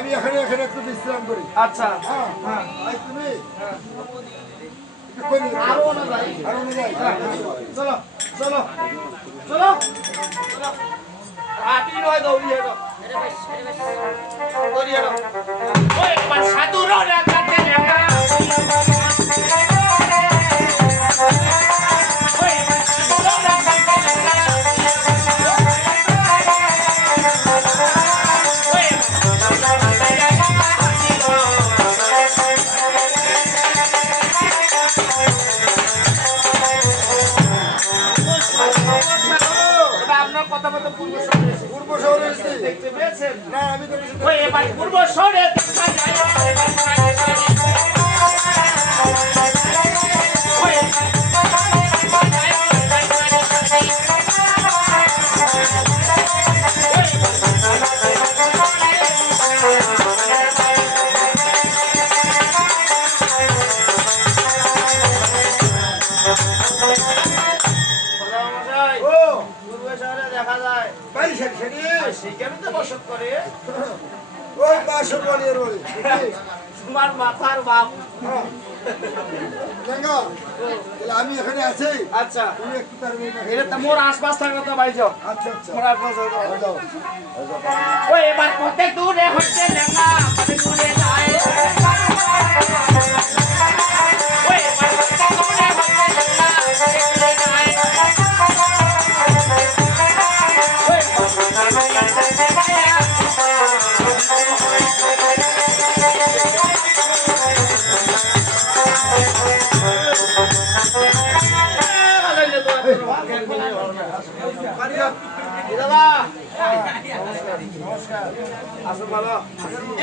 আমি এখানে এখানে একটু বিশ্রাম করি। আচ্ছা। হ্যাঁ হ্যাঁ। তুমি? আরও না যাই আরও না যাই চলো চলো চলো। আটি নয় দৌড়িয়ে দাও দৌড়িয়ে দাও ওই শহরে দেখতে পেয়েছেন? না আমি তো পূর্ব শহরে সেখানে করে? ওই বাসর বাড়ি এর তোমার মাথার বাপ। হ্যাঁ। আমি এখানে আছি। আচ্ছা। তুমি একটু এটা তো মোর আশপাশ থাকবে তো বাড়ি যাও। আচ্ছা আচ্ছা। মোর আশপাশ যাও। ওই এবার কত দূরে হচ্ছে লেঙ্গা কত দূরে যায়।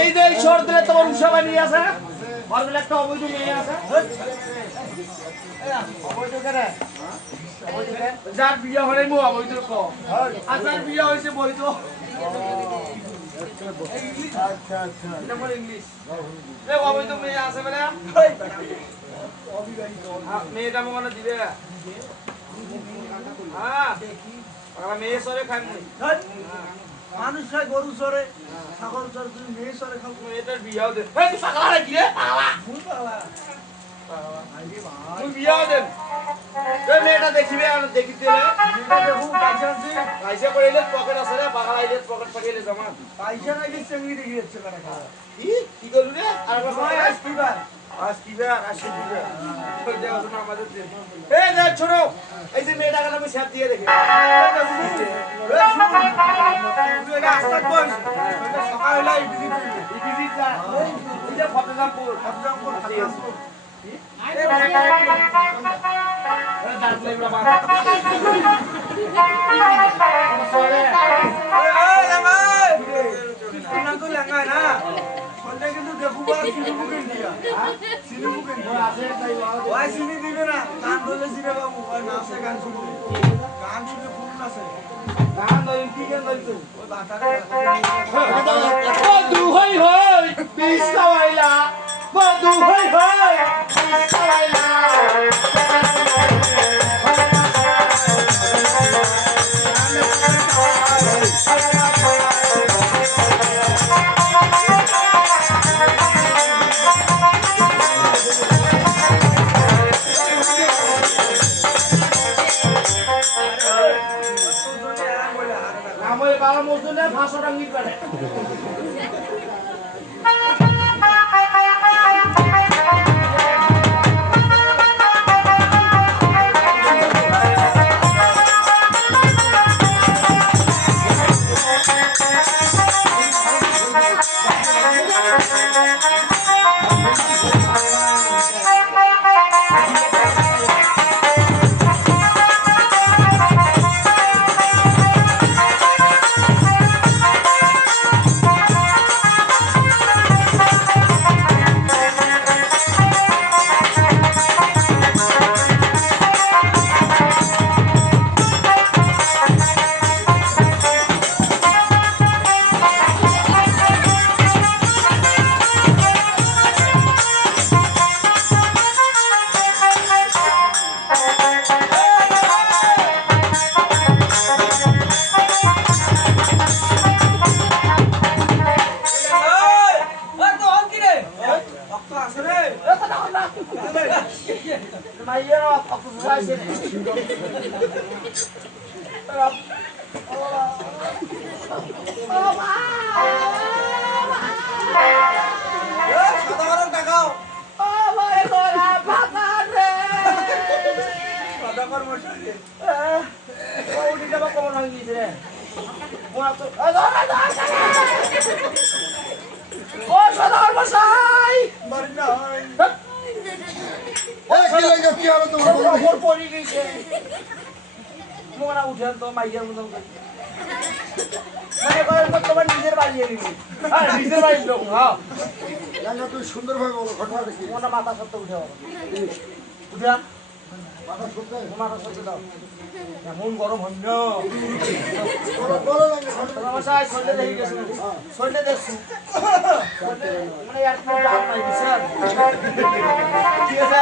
এই যে শহরে তোমার উৎসব নিয়ে আছে ওর বলে একটা অবৈধ মেয়ে আছে। যার বিয়ে হলে মো অবৈধ ক। আর যার বিয়ে হয়েছে বৈধ। মেয়ে আছে হ্যাঁ, মেয়েটা মানে দিবে হ্যাঁ পাগলা মেয়ে সরে খাননি মানুষ খায় গরু চরে ছাগল চরে তুমি মেয়ে চরে খাও মেয়েটার বিয়াও দে এই তুই পাগলা নাকি রে? পাগলা তুই বিয়াও দেন এই মেয়েটা দেখিবে আর দেখিতে রে পয়সা আছে পয়সা কইলে পকেট আছে রে পাগলা আইলে পকেট পাকিলে জমা পয়সা নাকি চেঙ্গি দেখি যাচ্ছে কি কি করলু রে আর কি এই যে মেয়েটাকে আমি স্যাপ দিয়ে দেখি। রাস্তার বস ওই দিবে না। গান ধরে জিরে বাবু ওই নাচে গান শুনব। গান শুনে ফুল নাচে গান ধরে কি গান ধরে তুই? ওই বাতারে বধু হই বিষ খাওয়াইলা বধু হই হই। পাওয়া মজদুরে ভাষাটা টাকা নিবে কি হলো তোমার? পড়ে গেছে। মোরা উঠেন তো মাইয়ের মতন করে। মনে করেন তো তোমার নিজের বাড়ি এলি? হ্যাঁ নিজের বাড়ির লোক হ্যাঁ। তুই সুন্দরভাবে বলো ঘটনাটা কি মোটা মাথা সত্য উঠে বলো উঠান মাথা শুনতে মাথা সত্য দাও। এমন গরম হইন ঘটনা সমস্যায় শরীরে দেখি গেছো শরীরে দেখছ? মানে আর কোনো নাই বুঝছেন ঠিক আছে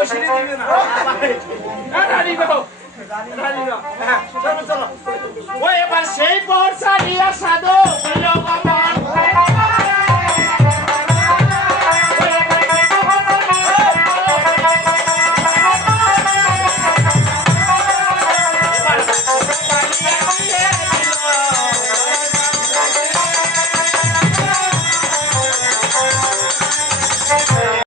বসিয়ে হ্যাঁ। হ্যাঁ, এবার সেই বর্ষা নিয়ে সাধো বলল